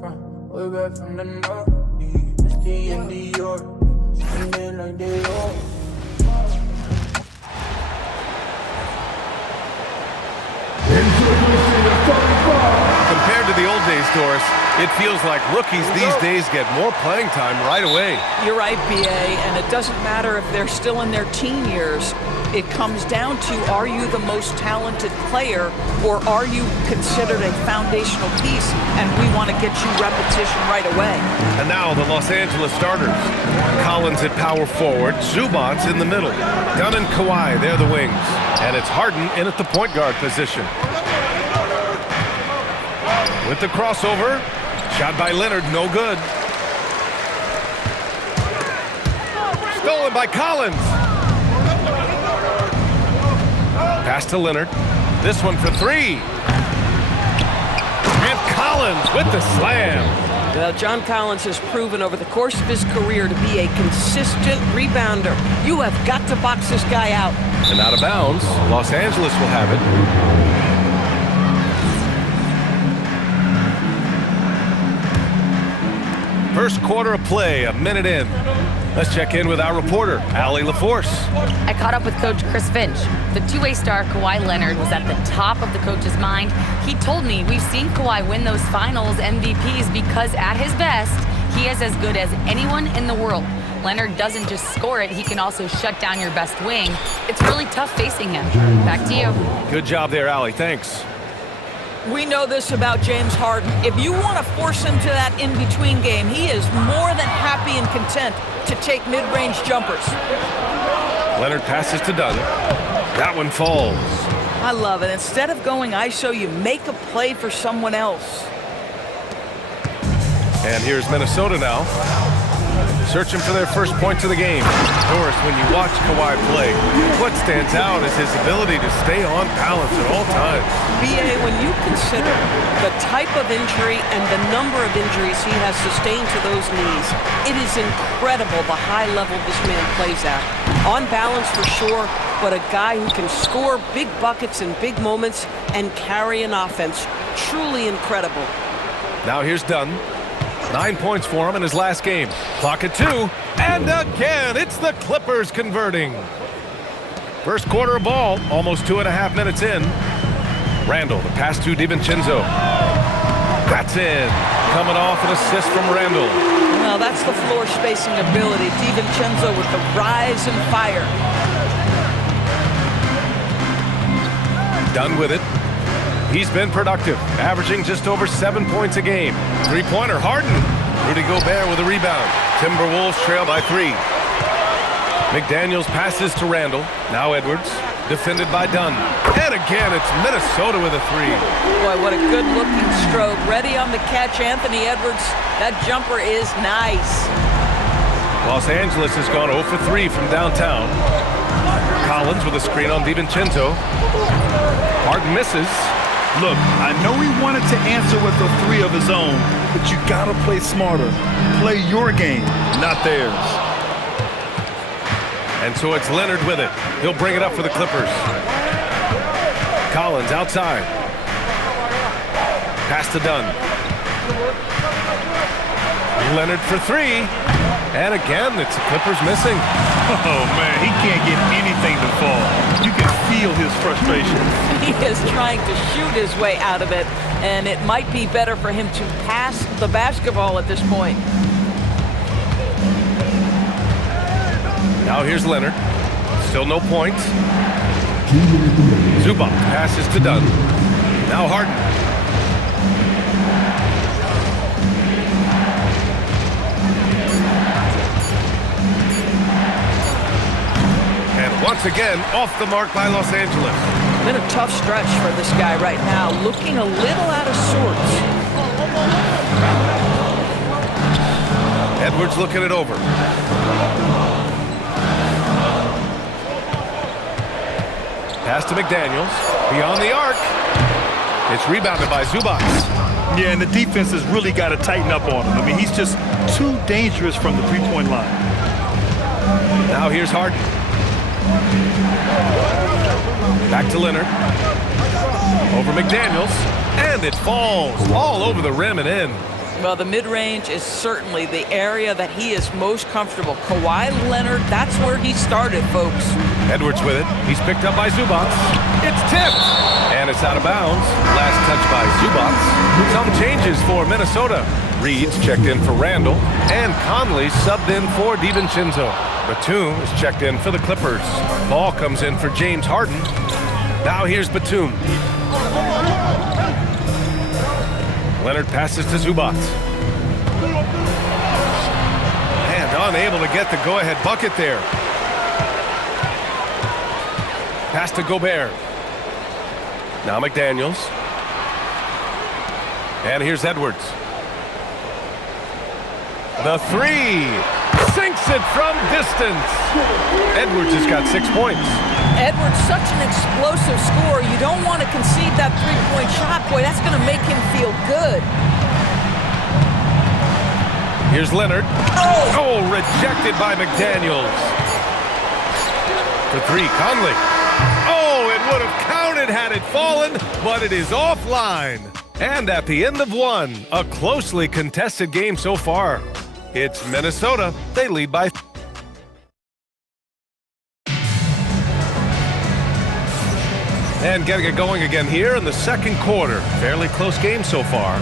from way back from the north. Misty in New York, spinning like they all. Compared to the old days, Doris, it feels like rookies these days get more playing time right away. You're right, B.A., and it doesn't matter if they're still in their teen years. It comes down to, are you the most talented player, or are you considered a foundational piece, and we want to get you repetition right away. And now the Los Angeles starters. Collins at power forward, Zubats in the middle. Dunn and Kawhi, they're the wings. And it's Harden in at the point guard position. With the crossover, shot by Leonard, no good. Stolen by Collins. Pass to Leonard. This one for three. And Collins with the slam. Well, John Collins has proven over the course of his career to be a consistent rebounder. You have got to box this guy out. And out of bounds, Los Angeles will have it. First quarter of play, a minute in. Let's check in with our reporter, Allie LaForce. I caught up with Coach Chris Finch. The two-way star Kawhi Leonard was at the top of the coach's mind. He told me we've seen Kawhi win those finals MVPs because at his best, he is as good as anyone in the world. Leonard doesn't just score it, he can also shut down your best wing. It's really tough facing him. Back to you. Good job there, Allie. Thanks. We know this about James Harden. If you want to force him to that in-between game, he is more than happy and content to take mid-range jumpers. Leonard passes to Dunn. That one falls. I love it. Instead of going ISO, you make a play for someone else. And here's Minnesota now, searching for their first points of the game. Doris, when you watch Kawhi play, what stands out is his ability to stay on balance at all times. B.A., when you consider the type of injury and the number of injuries he has sustained to those knees, it is incredible the high level this man plays at. On balance for sure, but a guy who can score big buckets in big moments and carry an offense. Truly incredible. Now here's Dunn. 9 points for him in his last game. Clock at 2, and again, it's the Clippers converting. First quarter of ball, almost 2.5 minutes in. Randall, the pass to DiVincenzo. That's in. Coming off an assist from Randall. Well, that's the floor spacing ability. DiVincenzo with the rise and fire. Done with it. He's been productive, averaging just over 7 points a game. Three-pointer, Harden. Rudy Gobert with a rebound. Timberwolves trail by 3. McDaniels passes to Randall. Now Edwards, defended by Dunn. And again, it's Minnesota with a 3. Boy, what a good-looking stroke. Ready on the catch, Anthony Edwards. That jumper is nice. Los Angeles has gone 0 for 3 from downtown. Collins with a screen on DiVincenzo. Harden misses. Look, I know he wanted to answer with a 3 of his own, but you gotta play smarter. Play your game, not theirs. And so it's Leonard with it. He'll bring it up for the Clippers. Collins outside. Pass to Dunn. Leonard for 3. And again, it's the Clippers missing. Oh, man, he can't get anything to fall. You can feel his frustration. He is trying to shoot his way out of it, and it might be better for him to pass the basketball at this point. Now here's Leonard. Still no points. Zubac passes to Dunn. Now Harden. And once again, off the mark by Los Angeles. Been a tough stretch for this guy right now, looking a little out of sorts. Edwards looking it over. Pass to McDaniels. Beyond the arc. It's rebounded by Zubac. Yeah, and the defense has really got to tighten up on him. I mean, he's just too dangerous from the three-point line. Now here's Harden. Back to Leonard. Over McDaniels. And it falls all over the rim and in. Well, the mid-range is certainly the area that he is most comfortable. Kawhi Leonard, that's where he started, folks. Edwards with it. He's picked up by Zubac. It's tipped. And it's out of bounds. Last touch by Zubac. Some changes for Minnesota. Reed's checked in for Randall. And Conley subbed in for DiVincenzo. Batum is checked in for the Clippers. Ball comes in for James Harden. Now here's Batum. Leonard passes to Zubac. And unable to get the go-ahead bucket there. Pass to Gobert. Now McDaniels. And here's Edwards. The three. Sinks it from distance. Edwards has got 6 points. Edwards, such an explosive scorer. You don't want to concede that three-point shot. Boy, that's going to make him feel good. Here's Leonard. Oh, rejected by McDaniels. For three, Conley. Oh, it would have counted had it fallen, but it is offline. And at the end of one, a closely contested game so far. It's Minnesota. They lead by... And getting it going again here in the second quarter. Fairly close game so far.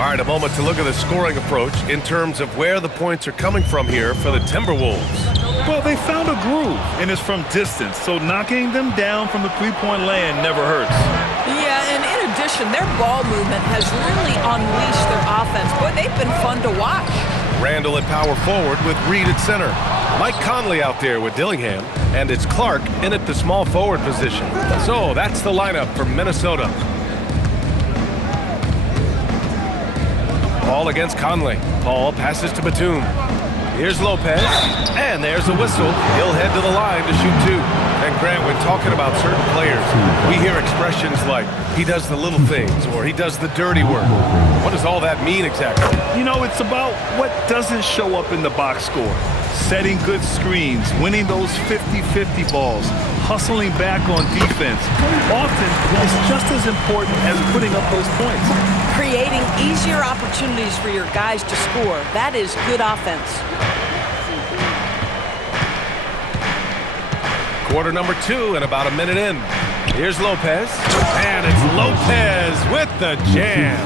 All right, a moment to look at the scoring approach in terms of where the points are coming from here for the Timberwolves. Well, they found a groove, and it's from distance, so knocking them down from the three-point land never hurts. Yeah, and in addition, their ball movement has really unleashed their offense. Boy, they've been fun to watch. Randall at power forward with Reed at center. Mike Conley out there with Dillingham, and it's Clark in at the small forward position. So that's the lineup for Minnesota. Paul against Conley. Paul passes to Batum. Here's Lopez, and there's a whistle. He'll head to the line to shoot two. And Grant, when talking about certain players, we hear expressions like, he does the little things, or he does the dirty work. What does all that mean exactly? You know, it's about what doesn't show up in the box score. Setting good screens, winning those 50-50 balls, hustling back on defense. Often, it's just as important as putting up those points. Creating easier opportunities for your guys to score. That is good offense. Quarter number 2 and about a minute in. Here's Lopez. And it's Lopez with the jam.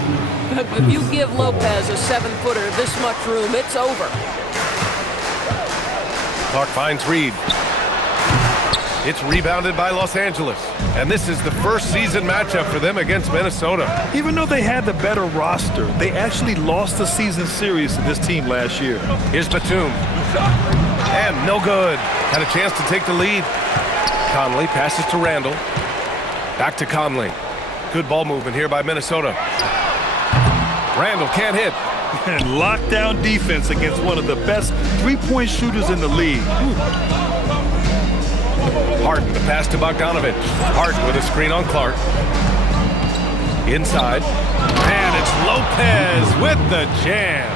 If you give Lopez a 7-footer this much room, it's over. Clark finds Reed. It's rebounded by Los Angeles. And this is the first season matchup for them against Minnesota. Even though they had the better roster, they actually lost the season series to this team last year. Here's Batum. And no good. Had a chance to take the lead. Conley passes to Randall. Back to Conley. Good ball movement here by Minnesota. Randall can't hit. And lockdown defense against one of the best three-point shooters in the league. Harden, the pass to Bogdanovich. Harden with a screen on Clark. Inside. And it's Lopez with the jam.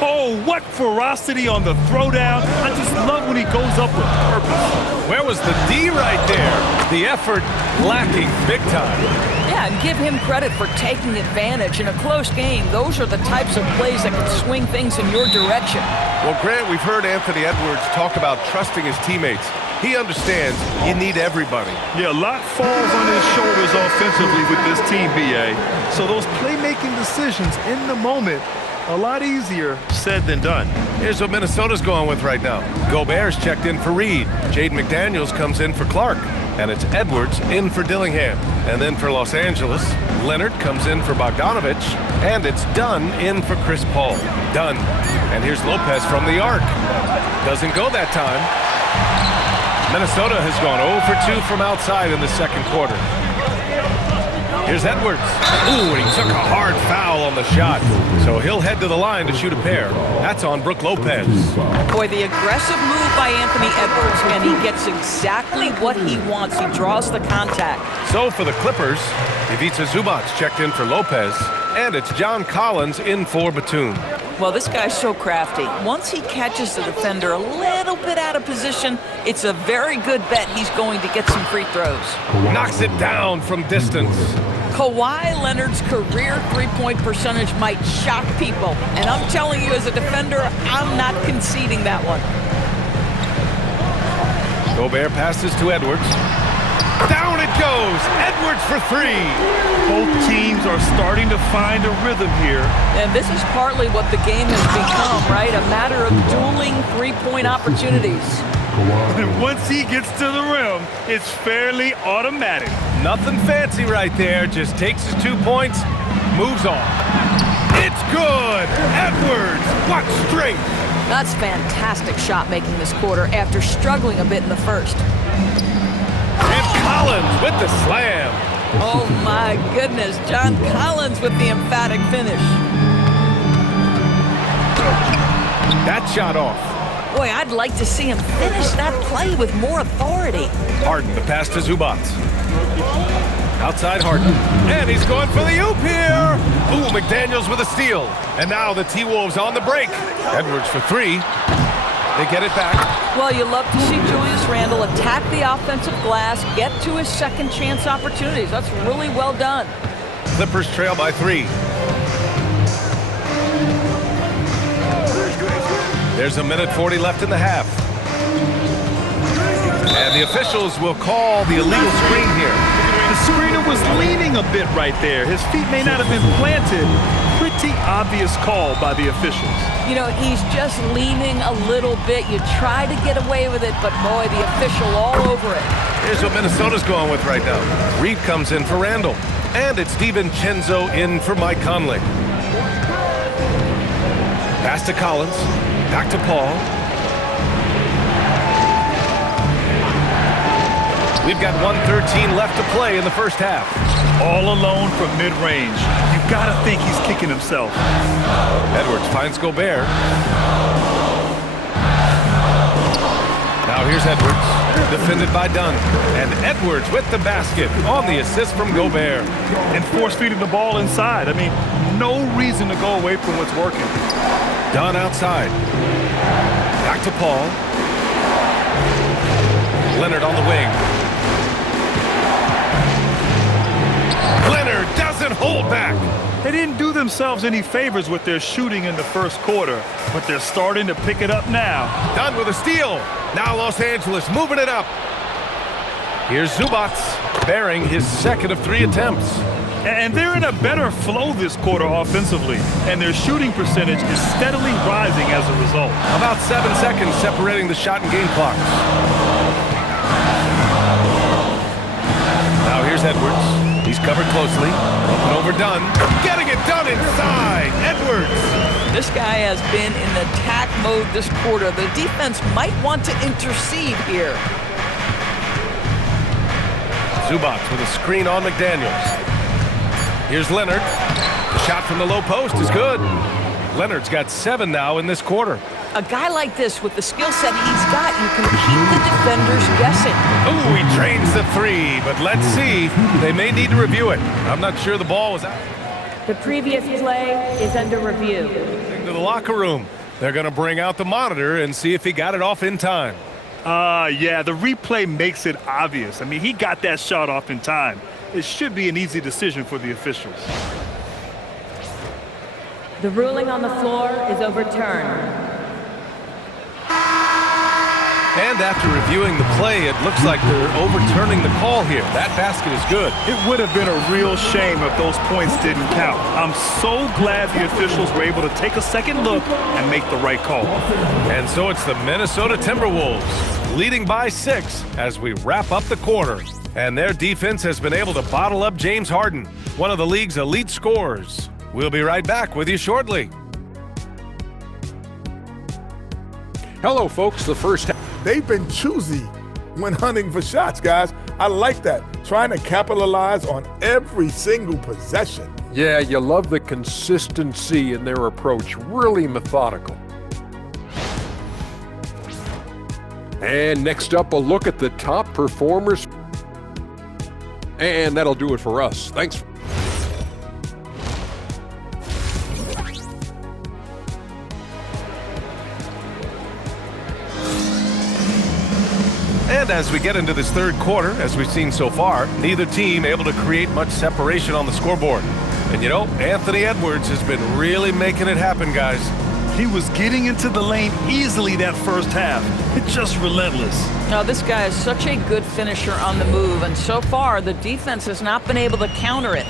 Oh, what ferocity on the throwdown. I just love when he goes up with purpose. Where was the D right there? The effort lacking big time. Yeah, and give him credit for taking advantage in a close game. Those are the types of plays that can swing things in your direction. Well, Grant, we've heard Anthony Edwards talk about trusting his teammates. He understands you need everybody. Yeah, a lot falls on his shoulders offensively with this team, B.A. So those playmaking decisions in the moment, a lot easier said than done. Here's what Minnesota's going with right now. Gobert's checked in for Reed. Jaden McDaniels comes in for Clark. And it's Edwards in for Dillingham. And then for Los Angeles, Leonard comes in for Bogdanovich. And it's Dunn in for Chris Paul. Dunn. And here's Lopez from the arc. Doesn't go that time. Minnesota has gone 0 for 2 from outside in the second quarter. Here's Edwards. Ooh, and he took a hard foul on the shot. So he'll head to the line to shoot a pair. That's on Brook Lopez. Boy, the aggressive move by Anthony Edwards, and he gets exactly what he wants. He draws the contact. So for the Clippers, Ivica Zubac checked in for Lopez, and it's John Collins in for Batum. Well, this guy's so crafty. Once he catches the defender a little bit out of position, it's a very good bet he's going to get some free throws. Knocks it down from distance. Kawhi Leonard's career three-point percentage might shock people. And I'm telling you, as a defender, I'm not conceding that one. Gobert passes to Edwards. Down it goes. Edwards for three. Both teams are starting to find a rhythm here. And this is partly what the game has become, right? A matter of dueling three-point opportunities. And once he gets to the rim, it's fairly automatic. Nothing fancy right there. Just takes his 2 points, moves on. It's good. Edwards, what strength. That's fantastic shot making this quarter after struggling a bit in the first. And Collins with the slam. Oh my goodness, John Collins with the emphatic finish. That shot off. Boy, I'd like to see him finish that play with more authority. Harden, the pass to Zubac. Outside Harden. And he's going for the oop here. Ooh, McDaniels with a steal. And now the T-Wolves on the break. Edwards for three. They get it back. Well, you love to see Julius Randle attack the offensive glass, get to his second chance opportunities. That's really well done. Clippers trail by 3. There's a minute 40 left in the half. And the officials will call the illegal screen here. The screener was leaning a bit right there. His feet may not have been planted. Pretty obvious call by the officials. You know, he's just leaning a little bit. You try to get away with it, but boy, the official all over it. Here's what Minnesota's going with right now. Reed comes in for Randall. And it's DiVincenzo in for Mike Conley. Pass to Collins. Back to Paul. We've got 1:13 left to play in the first half. All alone from mid-range. You gotta think he's kicking himself. Edwards finds Gobert. Now here's Edwards, defended by Dunn. And Edwards with the basket on the assist from Gobert. And force-feeding the ball inside. I mean, no reason to go away from what's working. Dunn outside. Back to Paul. Leonard on the wing. Leonard doesn't hold back. They didn't do themselves any favors with their shooting in the first quarter, but they're starting to pick it up now. Dunn with a steal. Now Los Angeles moving it up. Here's Zubac, bearing his second of 3 attempts. And they're in a better flow this quarter offensively, and their shooting percentage is steadily rising as a result. About 7 seconds separating the shot and game clocks. Now here's Edwards. He's covered closely. Up and over Dunn. Getting it done inside. Edwards. This guy has been in attack mode this quarter. The defense might want to intercede here. Zubac with a screen on McDaniels. Here's Leonard. The shot from the low post is good. Leonard's got 7 now in this quarter. A guy like this, with the skill set he's got, you can keep the defenders guessing. Ooh, he drains the 3, but let's see. They may need to review it. I'm not sure the ball was out. The previous play is under review. To the locker room. They're going to bring out the monitor and see if he got it off in time. Yeah, the replay makes it obvious. I mean, he got that shot off in time. It should be an easy decision for the officials. The ruling on the floor is overturned. And after reviewing the play, it looks like they're overturning the call here. That basket is good. It would have been a real shame if those points didn't count. I'm so glad the officials were able to take a second look and make the right call. And so it's the Minnesota Timberwolves leading by 6 as we wrap up the quarter. And their defense has been able to bottle up James Harden, one of the league's elite scorers. We'll be right back with you shortly. Hello, folks. The first half. They've been choosy when hunting for shots, guys. I like that. Trying to capitalize on every single possession. Yeah, you love the consistency in their approach. Really methodical. And next up, a look at the top performers. And that'll do it for us. Thanks. And And as we get into this third quarter, as we've seen so far, neither team able to create much separation on the scoreboard. And you know, Anthony Edwards has been really making it happen, guys. He was getting into the lane easily that first half. It's just relentless. Now, this guy is such a good finisher on the move, and so far, the defense has not been able to counter it.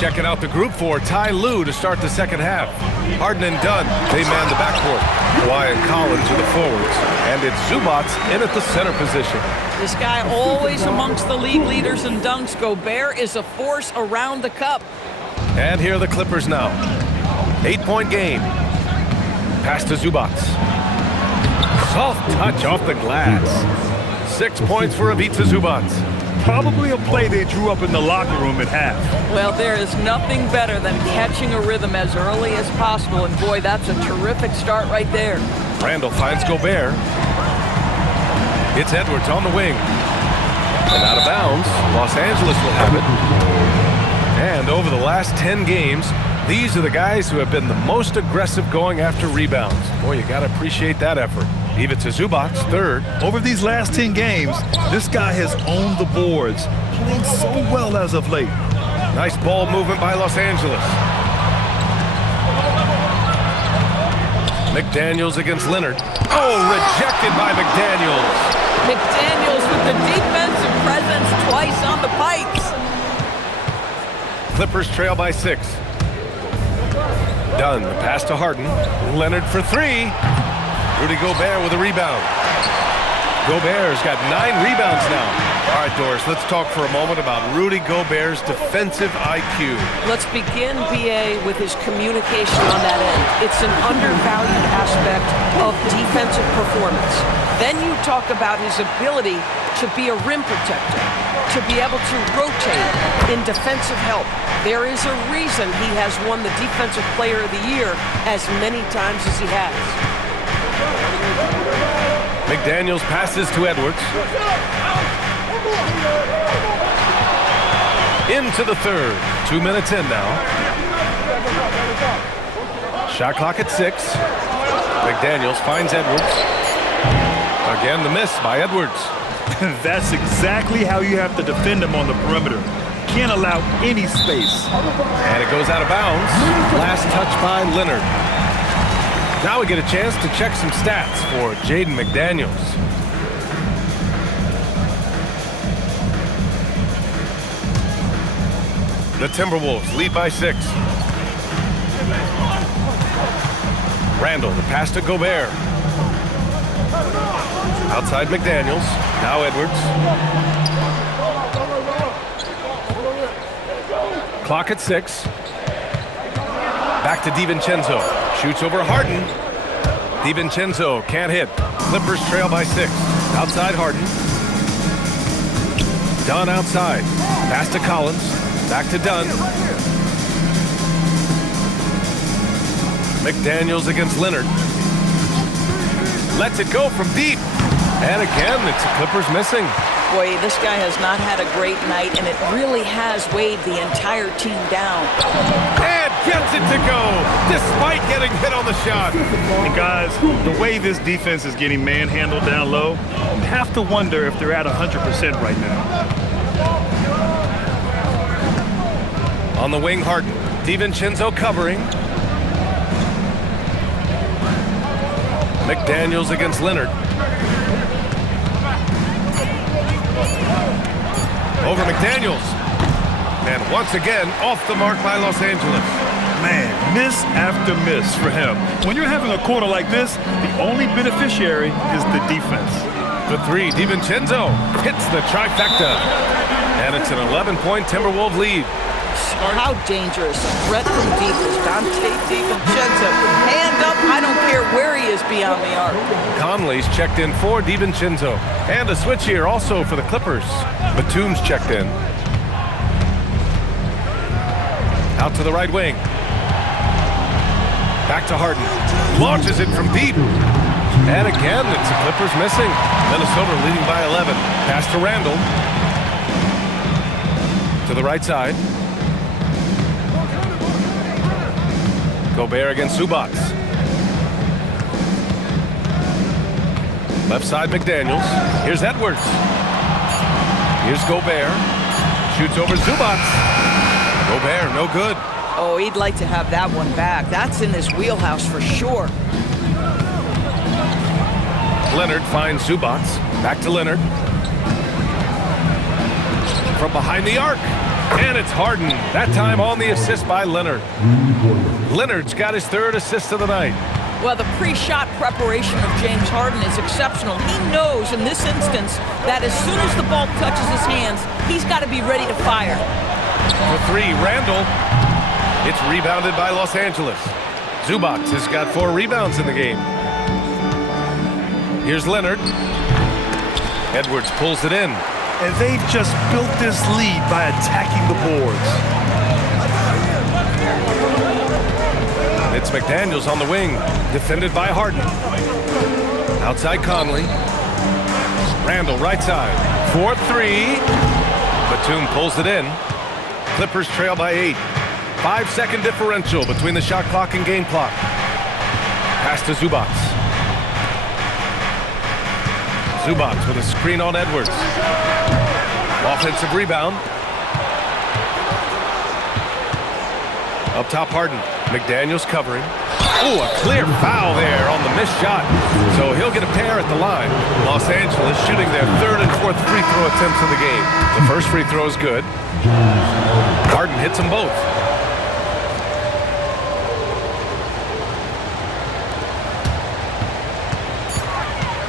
Checking out the group for Ty Lue to start the second half. Harden and Dunn, they man the backcourt. Kawhi and Collins are the forwards. And it's Zubac in at the center position. This guy always amongst the league leaders in dunks. Gobert is a force around the cup. And here are the Clippers now. 8-point game. Pass to Zubac. Soft touch off the glass. 6 points for Ivica Zubac. Probably a play they drew up in the locker room at half. Well, there is nothing better than catching a rhythm as early as possible, and boy, that's a terrific start right there. Randall finds Gobert. It's Edwards on the wing. And out of bounds, Los Angeles will have it. And over the last 10 games, these are the guys who have been the most aggressive going after rebounds. Boy, you got to appreciate that effort. Ivica Zubac, third. Over these last 10 games, this guy has owned the boards, playing so well as of late. Nice ball movement by Los Angeles. McDaniels against Leonard. Oh, rejected by McDaniels. McDaniels with the defensive presence twice on the pipes. Clippers trail by 6. Dunn, the pass to Harden. Leonard for 3. Rudy Gobert with a rebound. Gobert's got 9 rebounds now. All right, Doris, let's talk for a moment about Rudy Gobert's defensive IQ. Let's begin, B.A., with his communication on that end. It's an undervalued aspect of defensive performance. Then you talk about his ability to be a rim protector, to be able to rotate in defensive help. There is a reason he has won the Defensive Player of the Year as many times as he has. McDaniels passes to Edwards. Into the third. 2 minutes in now. Shot clock at 6. McDaniels finds Edwards. Again, the miss by Edwards. That's exactly how you have to defend him on the perimeter. Can't allow any space. And it goes out of bounds. Last touch by Leonard. Now we get a chance to check some stats for Jaden McDaniels. The Timberwolves lead by 6. Randall, the pass to Gobert. Outside McDaniels. Now Edwards. Clock at 6. Back to DiVincenzo. Shoots over Harden. DiVincenzo can't hit. Clippers trail by 6. Outside Harden. Dunn outside. Pass to Collins. Back to Dunn. McDaniels against Leonard. Lets it go from deep. And again, it's the Clippers missing. Boy, this guy has not had a great night, and it really has weighed the entire team down. And gets it to go, despite getting hit on the shot. And guys, the way this defense is getting manhandled down low, you have to wonder if they're at 100% right now. On the wing, Harden. DiVincenzo covering. McDaniels against Leonard. Over McDaniels. And once again, off the mark by Los Angeles. Man, miss after miss for him. When you're having a quarter like this, the only beneficiary is the defense. The 3, DiVincenzo hits the trifecta. And it's an 11-point Timberwolves lead. How dangerous a threat from deep is Dante DiVincenzo. Hand up, I don't care where he is beyond the arc. Conley's checked in for DiVincenzo. And a switch here also for the Clippers. Batum's checked in. Out to the right wing. Back to Harden. Launches it from deep. And again, it's the Clippers missing. Minnesota leading by 11. Pass to Randall. To the right side. Gobert against Zubac. Left side, McDaniels. Here's Edwards. Here's Gobert. Shoots over Zubats. Gobert, no good. Oh, he'd like to have that one back. That's in his wheelhouse for sure. Leonard finds Zubats. Back to Leonard. From behind the arc. And it's Harden. That time on the assist by Leonard. Leonard's got his third assist of the night. Well, the pre-shot preparation of James Harden is exceptional. He knows in this instance that as soon as the ball touches his hands, he's got to be ready to fire. For three, Randall. It's rebounded by Los Angeles. Zubats has got 4 rebounds in the game. Here's Leonard. Edwards pulls it in. And they've just built this lead by attacking the boards. It's McDaniels on the wing, defended by Harden. Outside Conley. Randall right side. 4-3. Batum pulls it in. Clippers trail by 8. 5-second differential between the shot clock and game clock. Pass to Zubats. Zubats with a screen on Edwards. Offensive rebound. Up top, Harden. McDaniels covering. Oh, a clear foul there on the missed shot. So he'll get a pair at the line. Los Angeles shooting their 3rd and 4th free throw attempts in the game. The first free throw is good. Harden hits them both.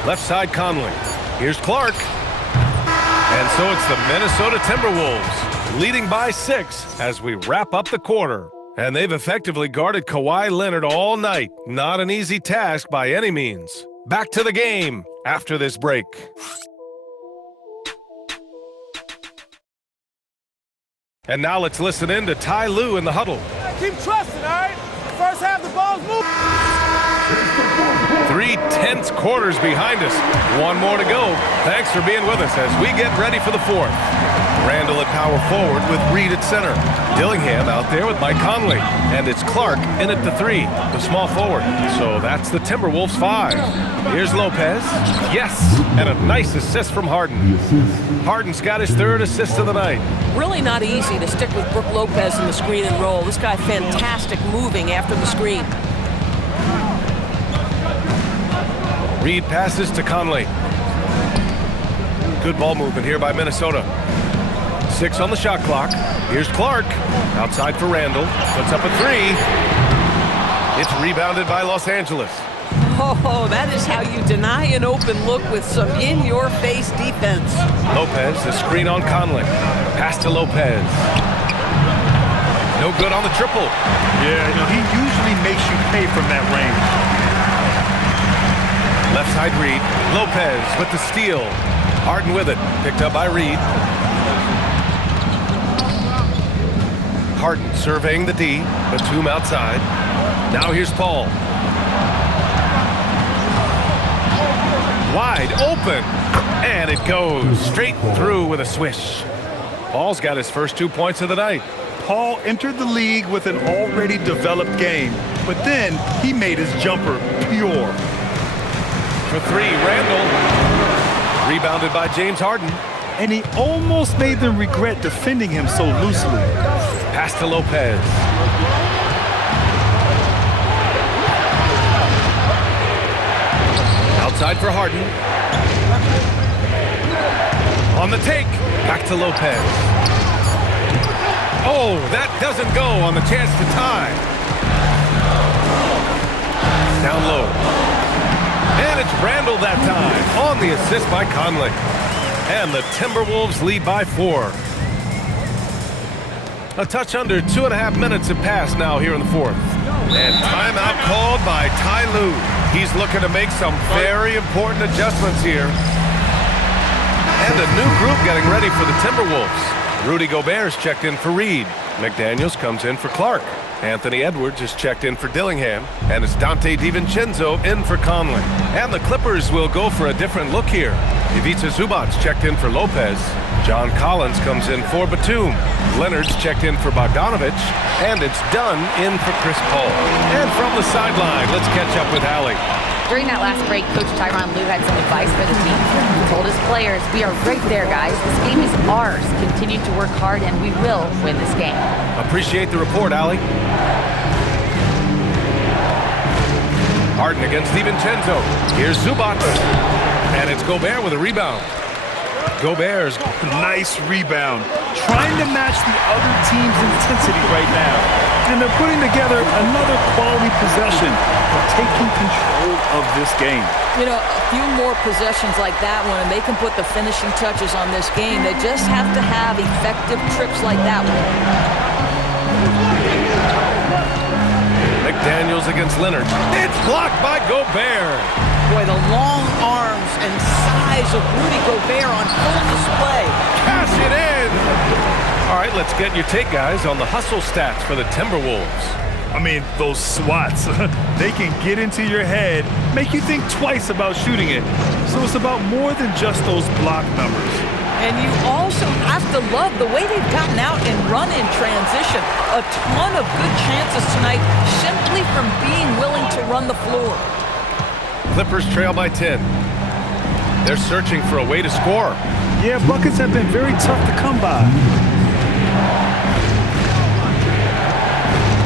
Left side, Conley. Here's Clark. And so it's the Minnesota Timberwolves leading by 6 as we wrap up the quarter. And they've effectively guarded Kawhi Leonard all night. Not an easy task by any means. Back to the game after this break. And now let's listen in to Ty Lue in the huddle. Keep trusting, all right? First half, the ball's moving. 3 tense quarters behind us. 1 more to go. Thanks for being with us as we get ready for the 4th. Randall at power forward with Reed at center. Dillingham out there with Mike Conley. And it's Clark in at the 3, the small forward. So that's the Timberwolves 5. Here's Lopez. Yes, and a nice assist from Harden. Harden's got his 3rd assist of the night. Really not easy to stick with Brook Lopez in the screen and roll. This guy fantastic moving after the screen. Reed passes to Conley. Good ball movement here by Minnesota. 6 on the shot clock. Here's Clark. Outside for Randall. Puts up a 3. It's rebounded by Los Angeles. Oh, that is how you deny an open look with some in-your-face defense. Lopez, the screen on Conley. Pass to Lopez. No good on the triple. Yeah, he usually makes you pay from that range. Left side Reed. Lopez with the steal. Harden with it. Picked up by Reed. Harden surveying the D. Batum outside. Now here's Paul. Wide open. And it goes straight through with a swish. Paul's got his first 2 points of the night. Paul entered the league with an already developed game, but then he made his jumper pure. For 3, Randall. Rebounded by James Harden. And he almost made them regret defending him so loosely. Pass to Lopez. Outside for Harden. On the take. Back to Lopez. Oh, that doesn't go on the chance to tie. Down low. And it's Randall that time on the assist by Conley. And the Timberwolves lead by 4. A touch under 2.5 minutes have passed now here in the 4th. And timeout called by Ty Lue. He's looking to make some very important adjustments here. And a new group getting ready for the Timberwolves. Rudy Gobert's checked in for Reed. McDaniels comes in for Clark. Anthony Edwards is checked in for Dillingham. And it's Dante DiVincenzo in for Conley. And the Clippers will go for a different look here. Ivica Zubac's checked in for Lopez. John Collins comes in for Batum. Leonard's checked in for Bogdanovich. And it's Dunn in for Chris Paul. And from the sideline, let's catch up with Allie. During that last break, Coach Tyronn Lue had some advice for the team. He told his players, we are right there, guys. This game is ours. Continue to work hard, and we will win this game. Appreciate the report, Allie. Harden against DiVincenzo. Here's Zubac. And it's Gobert with a rebound. Gobert's nice rebound. Trying to match the other team's intensity right now. And they're putting together another quality possession of taking control of this game. You know, a few more possessions like that one, and they can put the finishing touches on this game. They just have to have effective trips like that one. McDaniels against Leonard. It's blocked by Gobert. Boy, the long arms and size of Rudy Gobert on full display. Cash it in. All right, let's get your take, guys, on the hustle stats for the Timberwolves. I mean, those swats, they can get into your head, make you think twice about shooting it. So it's about more than just those block numbers. And you also have to love the way they've gotten out and run in transition. A ton of good chances tonight simply from being willing to run the floor. Clippers trail by 10. They're searching for a way to score. Yeah, buckets have been very tough to come by.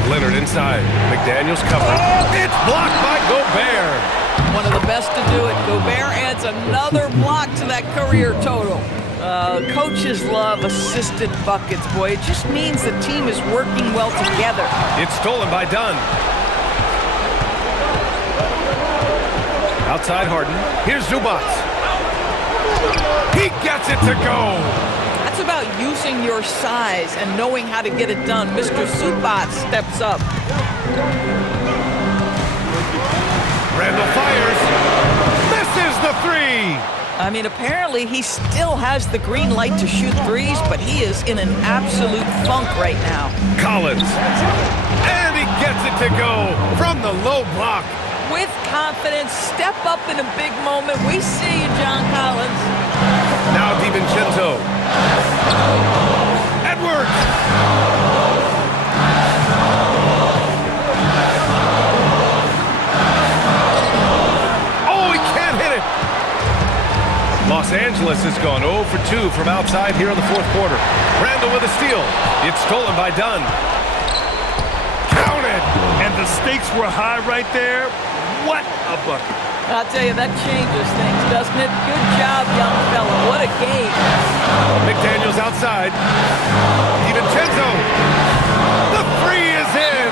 Leonard inside. McDaniels covered. It's blocked by Gobert. One of the best to do it. Gobert adds another block to that career total. Coaches love assisted buckets, boy. It just means the team is working well together. It's stolen by Dunn. Outside Harden. Here's Zubac. He gets it to go. That's about using your size and knowing how to get it done. Mr. Zubac steps up. Randall fires. Misses the three. I mean, apparently he still has the green light to shoot threes, but he is in an absolute funk right now. Collins. And he gets it to go from the low block. With confidence, step up in a big moment. We see you, John Collins. Now DiVincenzo. Edwards. Oh, he can't hit it. Los Angeles has gone 0 for 2 from outside here in the fourth quarter. Randall with a steal. It's stolen by Dunn. Counted. And the stakes were high right there. What a bucket. I'll tell you, that changes things, doesn't it? Good job, young fella. What a game. McDaniels outside. DiVincenzo. The three is in.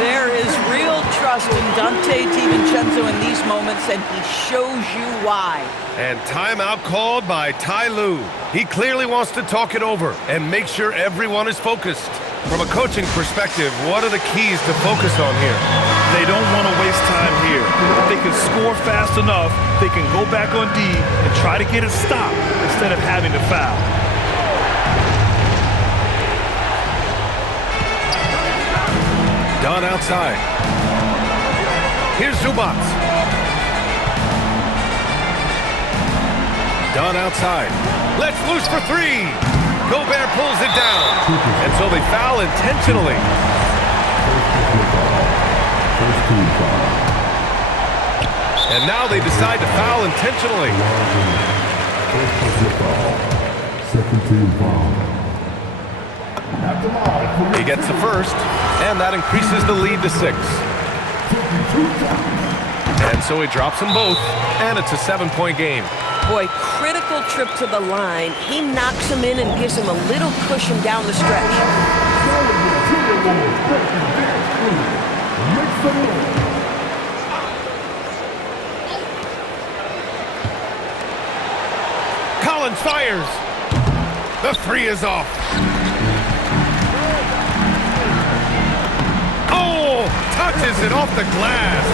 There is real trust in Dante DiVincenzo in these moments, and he shows you why. And timeout called by Ty Lue. He clearly wants to talk it over and make sure everyone is focused. From a coaching perspective, what are the keys to focus on here? They don't want to waste time here. If they can score fast enough, they can go back on D and try to get a stop instead of having to foul. Dunn outside. Here's Zubac. Dunn outside. Let's loose for three. Gobert pulls it down. And so they foul intentionally. And now they decide to foul intentionally. He gets the first, and that increases the lead to 6. And so he drops them both, and it's a 7-point game. Boy, critical trip to the line. He knocks him in and gives him a little cushion down the stretch. Collins fires. The three is off. Oh, touches it off the glass.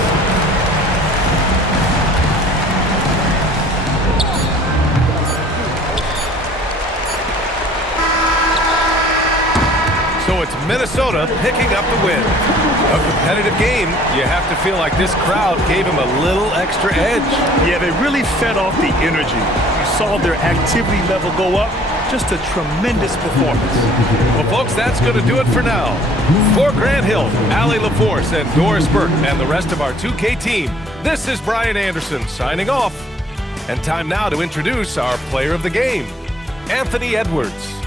So it's Minnesota picking up the win. A competitive game. You have to feel like this crowd gave him a little extra edge. Yeah, they really fed off the energy. You saw their activity level go up, Just a tremendous performance. Well, folks, that's going to do it for now. For Grant Hill, Allie LaForce, and Doris Burke, and the rest of our 2K team, this is Brian Anderson signing off. And time now to introduce our player of the game, Anthony Edwards.